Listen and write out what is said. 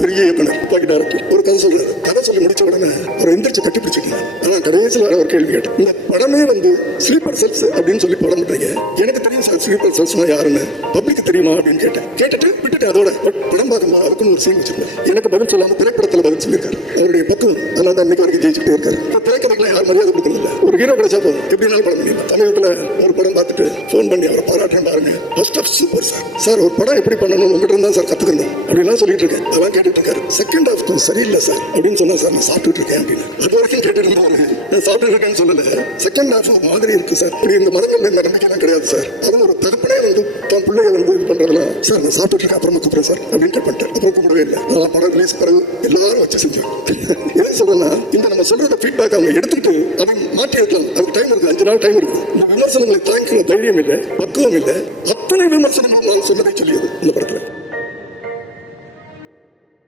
பெரிய இயக்குனர் துப்பாக்கி டைரக்டர் ஒரு கதை சொல்றாரு. கதை சொல்லி முடிச்ச உடனே அவர் எந்திரிச்சு கட்டி பிடிச்சிருக்கீங்க. ஆனா கடைசியில் ஒரு கேள்வி கேட்டேன். இந்த படமே ஸ்லீப்பர் செல்ஸ் அப்படின்னு சொல்லி படம் பண்றீங்க. எனக்கு தெரியும் சார் ஸ்லீப்பர் செல்ஸ்னா யாருன்னு, பப்ளிக்கு தெரியுமா அப்படின்னு கேட்டுட்டு விட்டுட்டு அதோட படம் பார்க்கும்போது அதுக்குன்னு ஒரு சீன் வச்சிருந்தேன். எனக்கு பதில் சொல்லாம திரைப்படத்தில் பதில் சொல்லியிருக்காரு. அவருடைய பக்கம் அதனால தான் இன்னைக்கு வரைக்கும் ஜெயிச்சுட்டே இருக்காரு. திரைக்கதைகளை யார் மரியாதை கொடுக்கல. ஒரு ஹீரோ கிடைச்சா போதும் எப்படினாலும் படம் பண்ணிடலாம். சமீபத்தில் ஒரு படம் பார்த்துட்டு ஃபோன் பண்ணி அவரை பாராட்டுறேன் பாருங்க, first of super sir. Sir ஒரு படம் எப்படி பண்ணணும் உங்ககிட்ட இருந்தா சார் கத்துக்கணும் அப்படின்லாம் சொல்லிட்டு இருக்கேன். அதான் கேட்டுட்டு இருக்காரு. செகண்ட் ஹாஃப் கொஞ்சம் சரியில்லை சார் அப்படின்னு சொன்னா சார் நான் சாப்பிட்டு இருக்கேன் அப்படின்னு. அது வரைக்கும் கேட்டு இருந்தாரு. நான் சாப்பிட்டு இருக்கேன்னு சொல்லல. செகண்ட் ஹாஃப் மாதிரி இருக்கு சார். அப்படி இந்த மரங்கள் இந்த நம்பிக்கைலாம் கிடையாது சார். அது ஒரு தகப்பனே தன் பிள்ளைகள் இது பண்றதுலாம் சார் நான் சாப்பிட்டு இருக்கேன் அப்புறமா கூப்பிடுறேன் சார் அப்படின்னு கேட்பேன். அப்புறம் கூப்பிடவே இல்லை. நான் படம் ரிலீஸ் பிறகு எல்லாரும் வச்சு செஞ்சேன். என்ன சொல்றேன்னா இந்த நம்ம சொல்றத ஃபீட்பேக் அவங்க எடுத்துட்டு அதை மாற்றி இருக்கலாம். அதுக்கு டைம் இருக்கு, 5 நாள் டைம் இருக்கு. இந்த விமர்சனங்களை தாங்கிக்கிற தைரியம் இல்லை, பக்குவம் இல்லை. அத்தனை விமர்சனங்களும் நான் சொன்னதை சொல்லியது இந்த படத்துல.